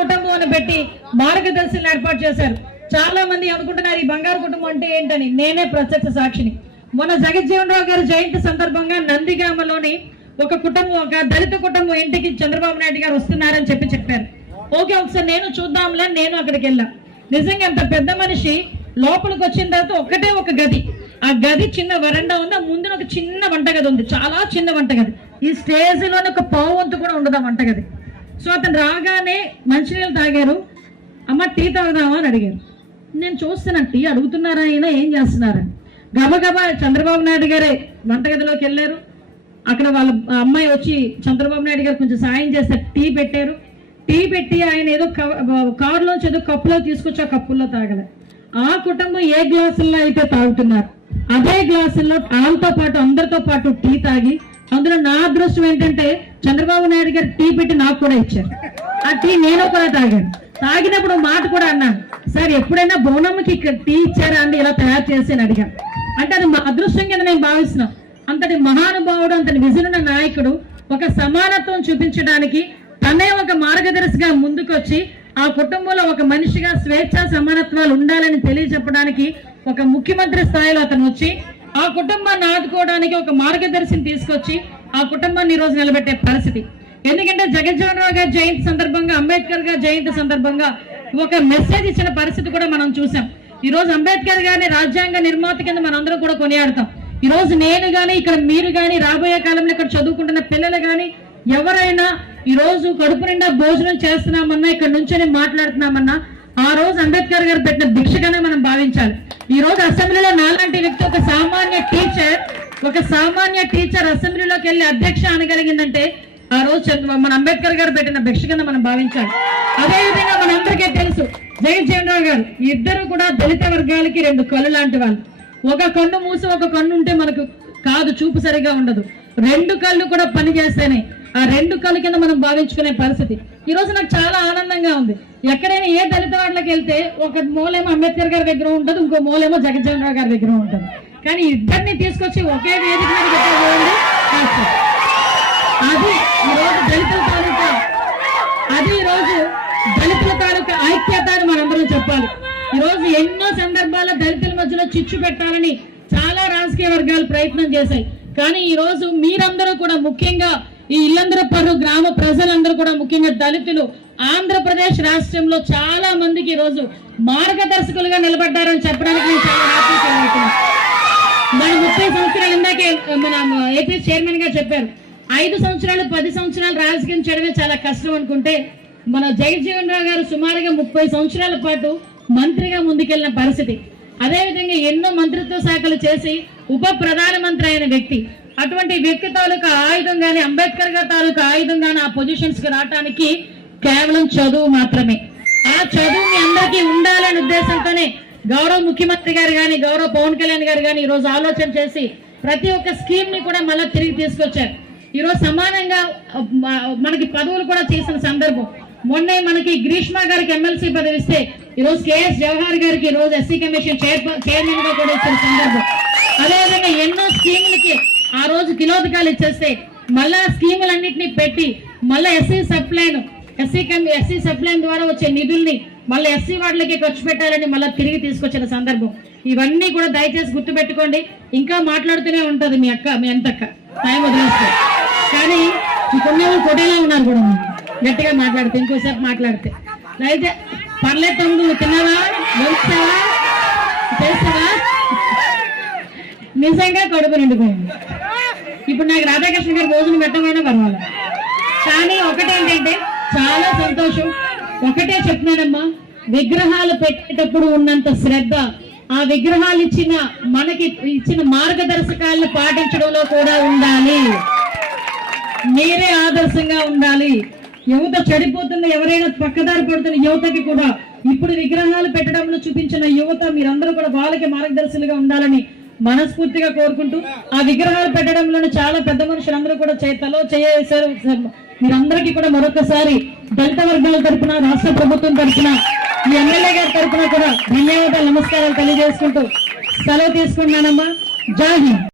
కుటుంబం పెట్టి మార్గదర్శులను ఏర్పాటు చేశారు చాలా మంది అనుకుంటున్నారు ఈ బంగారు కుటుంబం అంటే ఏంటని నేనే ప్రత్యక్ష సాక్షిని మొన్న రావు గారి జయంతి సందర్భంగా నందిగామలోని ఒక కుటుంబం ఒక దళిత కుటుంబం ఇంటికి చంద్రబాబు నాయుడు గారు వస్తున్నారని చెప్పి చెప్పారు ఓకే ఒకసారి నేను చూద్దాంలే నేను అక్కడికి వెళ్ళా నిజంగా అంత పెద్ద మనిషి లోపలికి వచ్చిన తర్వాత ఒకటే ఒక గది ఆ గది చిన్న వరండా ఉంది ఆ ముందున ఒక చిన్న వంటగది ఉంది చాలా చిన్న వంటగది ఈ స్టేజ్ లోని ఒక పావు వంతు కూడా ఉండదు ఆ వంటగది సో అతను రాగానే మంచినీళ్ళు తాగారు అమ్మ టీ తాగుదామా అని అడిగారు నేను చూస్తున్నాను టీ అడుగుతున్నారా ఆయన ఏం చేస్తున్నారని గబగబా చంద్రబాబు నాయుడు గారే వంటగదిలోకి వెళ్ళారు అక్కడ వాళ్ళ అమ్మాయి వచ్చి చంద్రబాబు నాయుడు గారు కొంచెం సాయం చేస్తే టీ పెట్టారు టీ పెట్టి ఆయన ఏదో కారులోంచి ఏదో కప్పులో తీసుకొచ్చి ఆ కప్పుల్లో తాగలే ఆ కుటుంబం ఏ గ్లాసుల్లో అయితే తాగుతున్నారు అదే గ్లాసుల్లో ఆళ్ళతో పాటు అందరితో పాటు టీ తాగి అందులో నా అదృష్టం ఏంటంటే చంద్రబాబు నాయుడు గారు టీ పెట్టి నాకు కూడా ఇచ్చారు ఆ టీ నేను కూడా తాగాను తాగినప్పుడు మాట కూడా అన్నాను సార్ ఎప్పుడైనా బోనమ్మకి టీ ఇచ్చారా అని ఇలా తయారు చేసి అని అడిగాను అంటే అది మా అదృష్టం కింద నేను భావిస్తున్నాను అంతటి మహానుభావుడు అంతటి విజులున్న నాయకుడు ఒక సమానత్వం చూపించడానికి తనే ఒక మార్గదర్శిగా ముందుకొచ్చి ఆ కుటుంబంలో ఒక మనిషిగా స్వేచ్ఛ సమానత్వాలు ఉండాలని తెలియజెప్పడానికి ఒక ముఖ్యమంత్రి స్థాయిలో అతను వచ్చి ఆ కుటుంబాన్ని ఆదుకోవడానికి ఒక మార్గదర్శిని తీసుకొచ్చి ఆ కుటుంబాన్ని ఈరోజు నిలబెట్టే పరిస్థితి ఎందుకంటే జగజ్జోహన్ రావు గారి జయంతి సందర్భంగా అంబేద్కర్ గారి జయంతి సందర్భంగా ఒక మెసేజ్ ఇచ్చిన పరిస్థితి కూడా మనం చూసాం ఈ రోజు అంబేద్కర్ గారిని రాజ్యాంగ నిర్మాత కింద మనందరం కూడా కొనియాడతాం ఈ రోజు నేను కానీ ఇక్కడ మీరు కానీ రాబోయే కాలంలో ఇక్కడ చదువుకుంటున్న పిల్లలు కానీ ఎవరైనా ఈ రోజు కడుపు నిండా భోజనం చేస్తున్నామన్నా ఇక్కడ నుంచొని మాట్లాడుతున్నామన్నా ఆ రోజు అంబేద్కర్ గారు పెట్టిన భిక్షగానే మనం భావించాలి ఈ రోజు అసెంబ్లీలో నాలాంటి వ్యక్తి ఒక సామాన్య టీచర్ ఒక సామాన్య టీచర్ అసెంబ్లీలోకి వెళ్ళి అధ్యక్ష అనగలిగిందంటే ఆ రోజు మన అంబేద్కర్ గారు పెట్టిన భిక్ష కింద మనం భావించాలి అదేవిధంగా అందరికీ తెలుసు జగజ్జీవన్ గారు ఇద్దరు కూడా దళిత వర్గాలకి రెండు కళ్ళు లాంటి వాళ్ళు ఒక కన్ను మూసి ఒక కన్ను ఉంటే మనకు కాదు చూపు సరిగా ఉండదు రెండు కళ్ళు కూడా పనిచేస్తాయి ఆ రెండు కళ్ళు కింద మనం భావించుకునే పరిస్థితి ఈ రోజు నాకు చాలా ఆనందంగా ఉంది ఎక్కడైనా ఏ దళిత వాళ్ళకి వెళ్తే ఒక మూలేమో అంబేద్కర్ గారి దగ్గర ఉంటుంది ఇంకో మూలేమో జగజ్జన్ రావు గారి దగ్గర ఉంటుంది కానీ ఇద్దరిని తీసుకొచ్చి ఒకే వేదిక అది ఈరోజు దళితుల తాలూకా అది ఈరోజు దళితుల తాలూకా ఐక్యత అని మనందరం చెప్పాలి ఈరోజు ఎన్నో సందర్భాల్లో దళితుల మధ్యలో చిచ్చు పెట్టాలని చాలా రాజకీయ వర్గాలు ప్రయత్నం చేశాయి కానీ ఈరోజు మీరందరూ కూడా ముఖ్యంగా ఈ ఇల్లందరపర్రు గ్రామ ప్రజలందరూ కూడా ముఖ్యంగా దళితులు ఆంధ్రప్రదేశ్ రాష్ట్రంలో చాలా మందికి ఈరోజు మార్గదర్శకులుగా నిలబడ్డారని చెప్పడానికి మన ముప్పై సంవత్సరాలు ఇందాకే మన ఏపీ చైర్మన్ గా చెప్పారు ఐదు సంవత్సరాలు పది సంవత్సరాలు రాజకీయం చేయడమే చాలా కష్టం అనుకుంటే మన జగజ్జీవన్ రావు గారు సుమారుగా ముప్పై సంవత్సరాల పాటు మంత్రిగా ముందుకెళ్లిన పరిస్థితి అదేవిధంగా ఎన్నో మంత్రిత్వ శాఖలు చేసి ఉప ప్రధానమంత్రి అయిన వ్యక్తి అటువంటి వ్యక్తి తాలూకా ఆయుధం కానీ అంబేద్కర్ గారి తాలూకా ఆయుధం కానీ ఆ పొజిషన్స్కి రావడానికి కేవలం చదువు మాత్రమే ఆ చదువు మీ అందరికీ ఉండాలనే ఉద్దేశంతోనే గౌరవ ముఖ్యమంత్రి గారు కానీ గౌరవ పవన్ కళ్యాణ్ గారు కానీ ఈరోజు ఆలోచన చేసి ప్రతి ఒక్క స్కీమ్ ని కూడా మళ్ళీ తిరిగి తీసుకొచ్చారు ఈరోజు సమానంగా మనకి పదవులు కూడా చేసిన సందర్భం మొన్నే మనకి గ్రీష్మ గారికి ఎమ్మెల్సీ పదవిస్తే ఈరోజు కేఎస్ జవహర్ గారికి ఈరోజు ఎస్సీ కమిషన్ చైర్మన్ గా కూడా ఇచ్చిన సందర్భం అదేవిధంగా ఎన్నో స్కీములకి ఆ రోజు కిలోదకాలు ఇచ్చేస్తే మళ్ళా స్కీములన్నింటినీ పెట్టి మళ్ళీ ఎస్సీ సప్లైన్ ఎస్సీ కమి ఎస్సీ సప్లైన్ ద్వారా వచ్చే నిధుల్ని మళ్ళీ ఎస్సీ వాళ్ళకి ఖర్చు పెట్టాలని మళ్ళీ తిరిగి తీసుకొచ్చిన సందర్భం ఇవన్నీ కూడా దయచేసి గుర్తుపెట్టుకోండి ఇంకా మాట్లాడుతూనే ఉంటుంది మీ అక్క మీ ఎంతక్క టైం వదిలేస్తే కానీ కొన్ని కొట్టేలా ఉన్నారు కూడా గట్టిగా మాట్లాడితే ఇంకోసేపు మాట్లాడితే అయితే పర్లేదు తమ్ముడు తిన్నావా తెలుస్తావా నిజంగా కడుపు నిండిపోయింది ఇప్పుడు నాకు రాధాకృష్ణ గారు భోజనం పెట్టమైనా పర్వాలేదు కానీ ఒకటేంటంటే చాలా సంతోషం ఒకటే చెప్తున్నానమ్మా విగ్రహాలు పెట్టేటప్పుడు ఉన్నంత శ్రద్ధ ఆ విగ్రహాలు ఇచ్చిన మనకి ఇచ్చిన మార్గదర్శకాలను పాటించడంలో కూడా ఉండాలి మీరే ఆదర్శంగా ఉండాలి యువత చెడిపోతున్న ఎవరైనా పక్కదారి పడుతున్న యువతకి కూడా ఇప్పుడు విగ్రహాలు పెట్టడంలో చూపించిన యువత మీరందరూ కూడా వాళ్ళకి మార్గదర్శులుగా ఉండాలని మనస్ఫూర్తిగా కోరుకుంటూ ఆ విగ్రహాలు పెట్టడంలోనే చాలా పెద్ద మనుషులందరూ కూడా తలో చేయేశారు మీరందరికీ కూడా మరొకసారి దళిత వర్గాల తరఫున రాష్ట్ర ప్రభుత్వం తరఫున మీ ఎమ్మెల్యే గారి తరఫున కూడా ధన్యవాదాలు నమస్కారాలు తెలియజేసుకుంటూ సెలవు తీసుకున్నానమ్మా జాహీ